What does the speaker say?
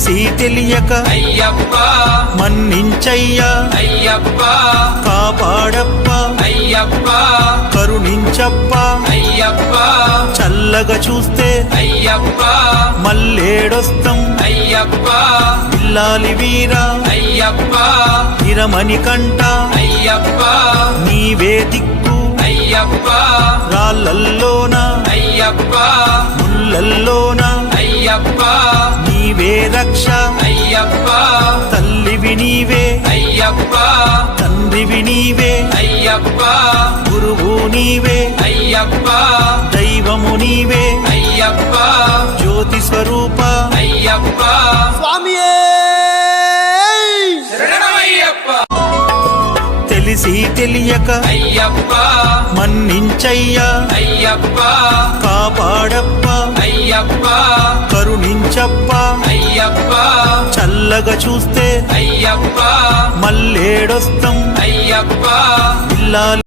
తెలిసి తెలియక అయ్యప్ప మన్నించయ్యా అయ్యప్ప కాపాడప్ప అయ్యప్ప కరుణించప్ప అయ్యప్ప చల్లగా చూస్తే అయ్యప్ప మల్లేడొస్తం అయ్యప్ప ఇల్లాలి వీరా అయ్యప్ప ఇరమణి కంట అయ్యప్ప నీవే దిక్కు అయ్యప్ప రాళ్ళల్లోన అయ్యప్ప ముళ్ళల్లోన అయ్యప్ప నీవే రక్ష అయ్యప్ప తల్లివి నీవే అయ్యప్ప తండ్రివి నీవే అయ్యప్ప గురువు నీవే అయ్యప్ప దైవము నీవే అయ్యప్ప జ్యోతి స్వరూప అయ్యప్ప స్వామియే శరణమయ్యప్ప తెలిసి తెలియక అయ్యప్ప మన్నించయ్యా అయ్యప్ప కాపాడప్ప అయ్యప్ప కరుణించప్ప అయ్యప్ప చల్లగా చూస్తే అయ్యప్ప మల్లేడొస్తం అయ్యప్ప ఇల్లాలి